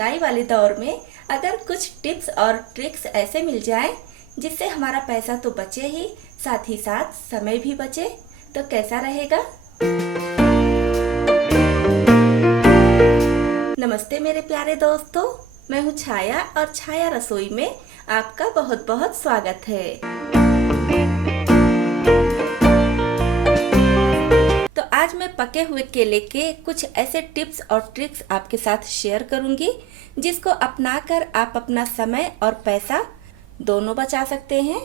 महंगाई वाले दौर में अगर कुछ टिप्स और ट्रिक्स ऐसे मिल जाएं जिससे हमारा पैसा तो बचे ही, साथ ही साथ समय भी बचे, तो कैसा रहेगा। नमस्ते मेरे प्यारे दोस्तों, मैं हूँ छाया और छाया रसोई में आपका बहुत बहुत स्वागत है। तो आज मैं पके हुए केले के कुछ ऐसे टिप्स और ट्रिक्स आपके साथ शेयर करूंगी जिसको अपनाकर आप अपना समय और पैसा दोनों बचा सकते हैं।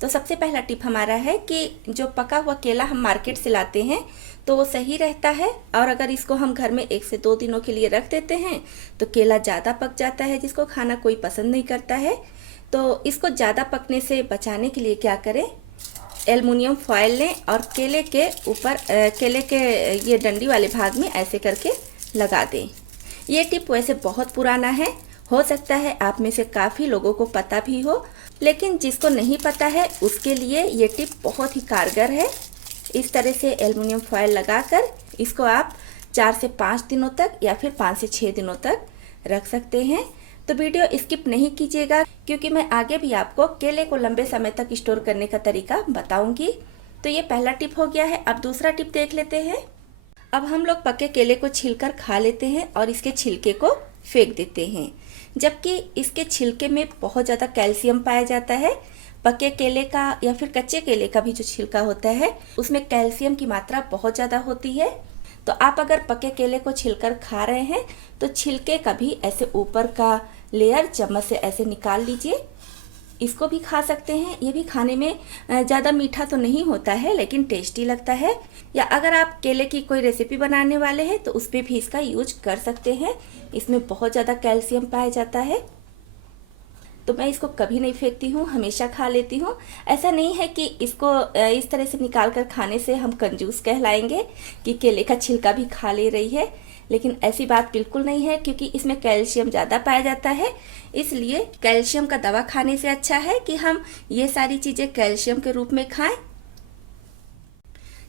तो सबसे पहला टिप हमारा है कि जो पका हुआ केला हम मार्केट से लाते हैं तो वो सही रहता है, और अगर इसको हम घर में 1 से 2 दिनों के लिए रख देते हैं तो केला ज़्यादा पक जाता है, जिसको खाना कोई पसंद नहीं करता है। तो इसको ज़्यादा पकने से बचाने के लिए क्या करें, एल्युमिनियम फॉयल लें और केले के ऊपर केले के ये डंडी वाले भाग में ऐसे करके लगा दें। ये टिप वैसे बहुत पुराना है, हो सकता है आप में से काफ़ी लोगों को पता भी हो, लेकिन जिसको नहीं पता है उसके लिए ये टिप बहुत ही कारगर है। इस तरह से एल्युमिनियम फॉयल लगाकर इसको आप 4 से 5 दिनों तक या फिर 5 से 6 दिनों तक रख सकते हैं। तो वीडियो स्किप नहीं कीजिएगा, क्योंकि मैं आगे भी आपको केले को लंबे समय तक स्टोर करने का तरीका बताऊंगी। तो ये पहला टिप हो गया है। अब दूसरा टिप देख लेते हैं। अब हम लोग पके केले को छीलकर खा लेते हैं और इसके छिलके को फेंक देते हैं, जबकि इसके छिलके में बहुत ज़्यादा कैल्शियम पाया जाता है। पके केले का या फिर कच्चे केले का भी जो छिलका होता है उसमें कैल्शियम की मात्रा बहुत ज़्यादा होती है। तो आप अगर पके केले को छिलकर खा रहे हैं तो छिलके का भी ऐसे ऊपर का लेयर चम्मच से ऐसे निकाल लीजिए। इसको भी खा सकते हैं। ये भी खाने में ज़्यादा मीठा तो नहीं होता है, लेकिन टेस्टी लगता है। या अगर आप केले की कोई रेसिपी बनाने वाले हैं तो उस पर भी इसका यूज कर सकते हैं। इसमें बहुत ज़्यादा कैल्शियम पाया जाता है। तो मैं इसको कभी नहीं फेंकती हूँ, हमेशा खा लेती हूँ। ऐसा नहीं है कि इसको इस तरह से निकाल कर खाने से हम कंजूस कहलाएंगे कि केले का छिलका भी खा ले रही है, लेकिन ऐसी बात बिल्कुल नहीं है, क्योंकि इसमें कैल्शियम ज़्यादा पाया जाता है। इसलिए कैल्शियम का दवा खाने से अच्छा है कि हम ये सारी चीज़ें कैल्शियम के रूप में खाएं।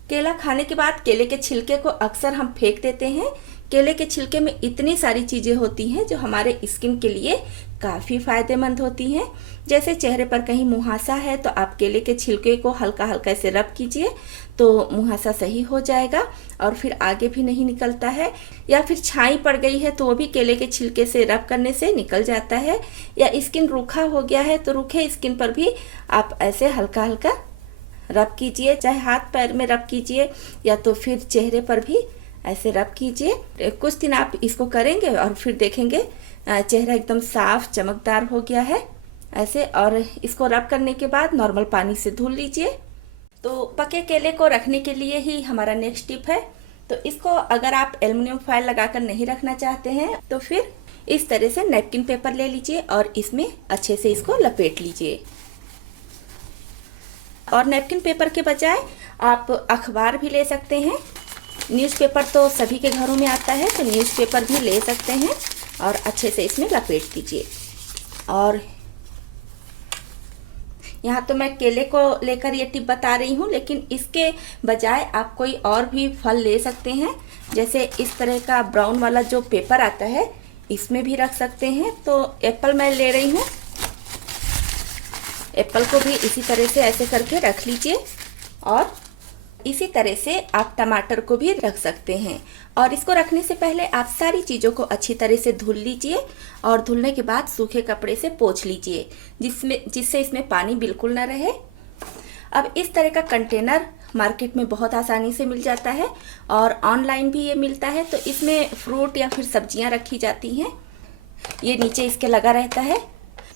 केला खाने के बाद केले के छिलके को अक्सर हम फेंक देते हैं। केले के छिलके में इतनी सारी चीज़ें होती हैं जो हमारे स्किन के लिए काफ़ी फ़ायदेमंद होती हैं। जैसे चेहरे पर कहीं मुहासा है तो आप केले के छिलके को हल्का हल्का से रब कीजिए तो मुहासा सही हो जाएगा और फिर आगे भी नहीं निकलता है। या फिर छाई पड़ गई है तो वो भी केले के छिलके से रब करने से निकल जाता है। या स्किन रूखा हो गया है तो रूखे स्किन पर भी आप ऐसे हल्का हल्का रब कीजिए, चाहे हाथ पैर में रब कीजिए या तो फिर चेहरे पर भी ऐसे रब कीजिए। कुछ दिन आप इसको करेंगे और फिर देखेंगे चेहरा एकदम साफ चमकदार हो गया है ऐसे। और इसको रब करने के बाद नॉर्मल पानी से धुल लीजिए। तो पके केले को रखने के लिए ही हमारा नेक्स्ट टिप है। तो इसको अगर आप एल्युमिनियम फॉयल लगाकर नहीं रखना चाहते हैं तो फिर इस तरह से नैपकिन पेपर ले लीजिए और इसमें अच्छे से इसको लपेट लीजिए। और नैपकिन पेपर के बजाय आप अखबार भी ले सकते हैं। न्यूज़पेपर तो सभी के घरों में आता है, तो न्यूज़पेपर भी ले सकते हैं और अच्छे से इसमें लपेट दीजिए। और यहाँ तो मैं केले को लेकर ये टिप बता रही हूँ, लेकिन इसके बजाय आप कोई और भी फल ले सकते हैं। जैसे इस तरह का ब्राउन वाला जो पेपर आता है इसमें भी रख सकते हैं। तो एप्पल मैं ले रही हूँ, एप्पल को भी इसी तरह से ऐसे करके रख लीजिए। और इसी तरह से आप टमाटर को भी रख सकते हैं। और इसको रखने से पहले आप सारी चीज़ों को अच्छी तरह से धुल लीजिए और धुलने के बाद सूखे कपड़े से पोंछ लीजिए, जिससे इसमें पानी बिल्कुल ना रहे। अब इस तरह का कंटेनर मार्केट में बहुत आसानी से मिल जाता है और ऑनलाइन भी ये मिलता है। तो इसमें फ्रूट या फिर सब्जियां रखी जाती हैं, ये नीचे इसके लगा रहता है।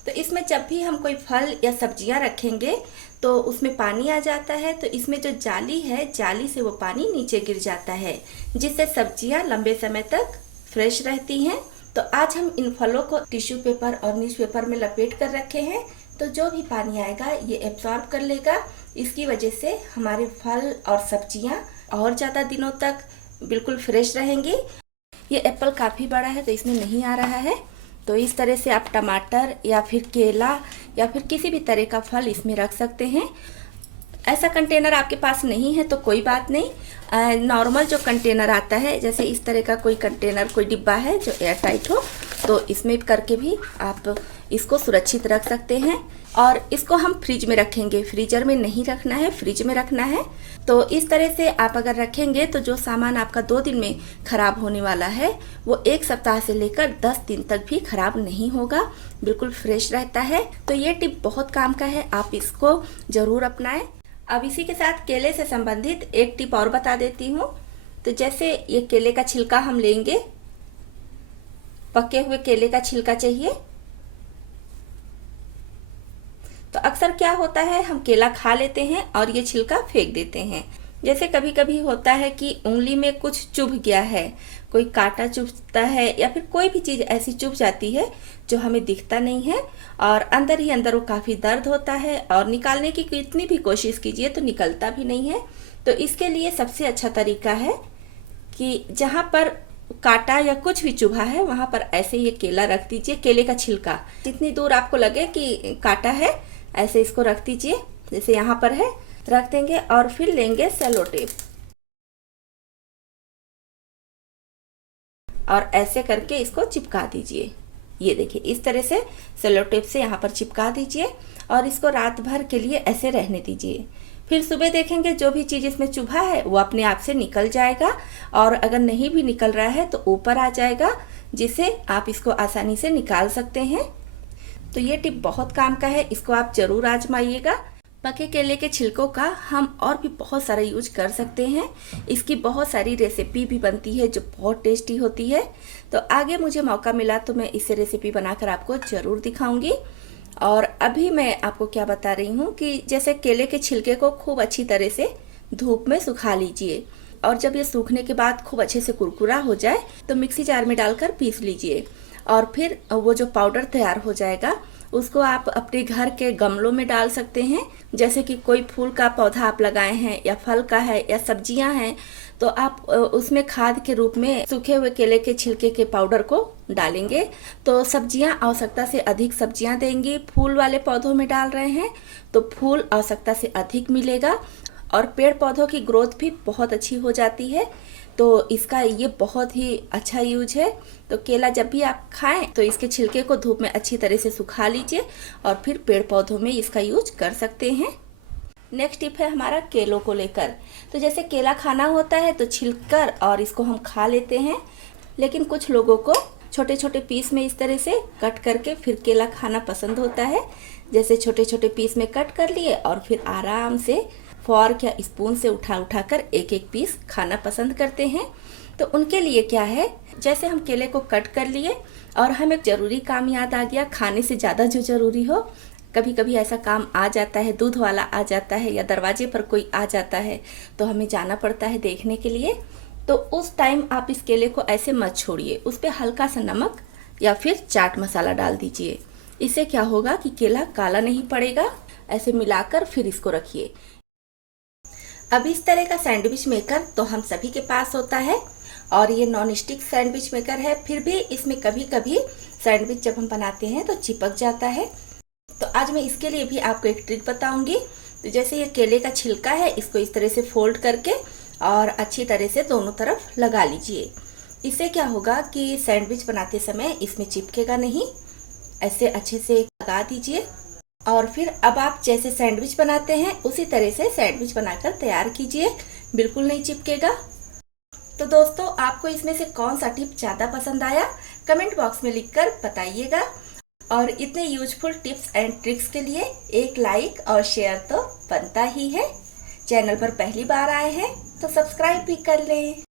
तो इसमें जब भी हम कोई फल या सब्जियां रखेंगे तो उसमें पानी आ जाता है, तो इसमें जो जाली है, जाली से वो पानी नीचे गिर जाता है, जिससे सब्जियां लंबे समय तक फ्रेश रहती हैं। तो आज हम इन फलों को टिश्यू पेपर और न्यूज़पेपर में लपेट कर रखे हैं, तो जो भी पानी आएगा ये एब्जॉर्ब कर लेगा। इसकी वजह से हमारे फल और सब्जियां और ज़्यादा दिनों तक बिल्कुल फ्रेश रहेंगी। ये एप्पल काफ़ी बड़ा है तो इसमें नहीं आ रहा है। तो इस तरह से आप टमाटर या फिर केला या फिर किसी भी तरह का फल इसमें रख सकते हैं। ऐसा कंटेनर आपके पास नहीं है तो कोई बात नहीं, नॉर्मल जो कंटेनर आता है, जैसे इस तरह का कोई कंटेनर, कोई डिब्बा है जो एयर टाइट हो, तो तो इसमें करके भी आप इसको सुरक्षित रख सकते हैं। और इसको हम फ्रिज में रखेंगे, फ्रीजर में नहीं रखना है, फ्रिज में रखना है। तो इस तरह से आप अगर रखेंगे तो जो सामान आपका 2 दिन में खराब होने वाला है वो 1 सप्ताह से लेकर 10 दिन तक भी खराब नहीं होगा, बिल्कुल फ्रेश रहता है। तो ये टिप बहुत काम का है, आप इसको जरूर अपनाएं। अब इसी के साथ केले से संबंधित एक टिप और बता देती हूँ। तो जैसे ये केले का छिलका हम लेंगे, पके हुए केले का छिलका चाहिए। तो अक्सर क्या होता है, हम केला खा लेते हैं और ये छिलका फेंक देते हैं। जैसे कभी कभी होता है कि उंगली में कुछ चुभ गया है, कोई कांटा चुभता है या फिर कोई भी चीज़ ऐसी चुभ जाती है जो हमें दिखता नहीं है और अंदर ही अंदर वो काफ़ी दर्द होता है और निकालने की कितनी भी कोशिश कीजिए तो निकलता भी नहीं है। तो इसके लिए सबसे अच्छा तरीका है कि जहाँ पर कांटा या कुछ भी चुभा है वहाँ पर ऐसे ये केला रख दीजिए, केले का छिलका जितनी दूर आपको लगे कि कांटा है ऐसे इसको रख दीजिए, जैसे यहाँ पर है रख देंगे। और फिर लेंगे सेलो टेप और ऐसे करके इसको चिपका दीजिए। ये देखिए इस तरह से सेलो टेप से यहाँ पर चिपका दीजिए और इसको रात भर के लिए ऐसे रहने दीजिए। फिर सुबह देखेंगे जो भी चीज़ इसमें चुभा है वो अपने आप से निकल जाएगा और अगर नहीं भी निकल रहा है तो ऊपर आ जाएगा, जिससे आप इसको आसानी से निकाल सकते हैं। तो ये टिप बहुत काम का है, इसको आप जरूर आजमाइएगा। पके केले के छिलकों का हम और भी बहुत सारा यूज कर सकते हैं। इसकी बहुत सारी रेसिपी भी बनती है जो बहुत टेस्टी होती है। तो आगे मुझे मौका मिला तो मैं इसे रेसिपी बनाकर आपको ज़रूर दिखाऊंगी। और अभी मैं आपको क्या बता रही हूँ कि जैसे केले के छिलके को खूब अच्छी तरह से धूप में सुखा लीजिए और जब ये सूखने के बाद खूब अच्छे से कुरकुरा हो जाए तो मिक्सी जार में डालकर पीस लीजिए। और फिर वो जो पाउडर तैयार हो जाएगा उसको आप अपने घर के गमलों में डाल सकते हैं। जैसे कि कोई फूल का पौधा आप लगाए हैं या फल का है या सब्जियां हैं तो आप उसमें खाद के रूप में सूखे हुए केले के छिलके के पाउडर को डालेंगे तो सब्जियां आवश्यकता से अधिक सब्जियां देंगी। फूल वाले पौधों में डाल रहे हैं तो फूल आवश्यकता से अधिक मिलेगा और पेड़ पौधों की ग्रोथ भी बहुत अच्छी हो जाती है। तो इसका ये बहुत ही अच्छा यूज है। तो केला जब भी आप खाएं तो इसके छिलके को धूप में अच्छी तरह से सुखा लीजिए और फिर पेड़ पौधों में इसका यूज कर सकते हैं। नेक्स्ट टिप है हमारा केलों को लेकर। तो जैसे केला खाना होता है तो छिलकर और इसको हम खा लेते हैं, लेकिन कुछ लोगों को छोटे छोटे पीस में इस तरह से कट करके फिर केला खाना पसंद होता है। जैसे छोटे छोटे पीस में कट कर लिए और फिर आराम से फॉर्क या स्पून से उठा उठा कर एक एक पीस खाना पसंद करते हैं। तो उनके लिए क्या है, जैसे हम केले को कट कर लिए और हमें एक ज़रूरी काम याद आ गया, खाने से ज़्यादा जो ज़रूरी हो, कभी कभी ऐसा काम आ जाता है, दूध वाला आ जाता है या दरवाजे पर कोई आ जाता है तो हमें जाना पड़ता है देखने के लिए। तो उस टाइम आप इस केले को ऐसे मत छोड़िए, उस पर हल्का सा नमक या फिर चाट मसाला डाल दीजिए। इससे क्या होगा कि केला काला नहीं पड़ेगा। ऐसे मिलाकर फिर इसको रखिए। अब इस तरह का सैंडविच मेकर तो हम सभी के पास होता है और ये नॉन स्टिक सैंडविच मेकर है। फिर भी इसमें कभी कभी सैंडविच जब हम बनाते हैं तो चिपक जाता है। तो आज मैं इसके लिए भी आपको एक ट्रिक बताऊंगी। तो जैसे ये केले का छिलका है इसको इस तरह से फोल्ड करके और अच्छी तरह से दोनों तरफ लगा लीजिए। इससे क्या होगा कि सैंडविच बनाते समय इसमें चिपकेगा नहीं। ऐसे अच्छे से लगा दीजिए और फिर अब आप जैसे सैंडविच बनाते हैं उसी तरह से सैंडविच बनाकर तैयार कीजिए, बिल्कुल नहीं चिपकेगा। तो दोस्तों आपको इसमें से कौन सा टिप ज़्यादा पसंद आया कमेंट बॉक्स में लिखकर बताइएगा। और इतने यूजफुल टिप्स एंड ट्रिक्स के लिए एक लाइक और शेयर तो बनता ही है। चैनल पर पहली बार आए हैं तो सब्सक्राइब भी कर लें।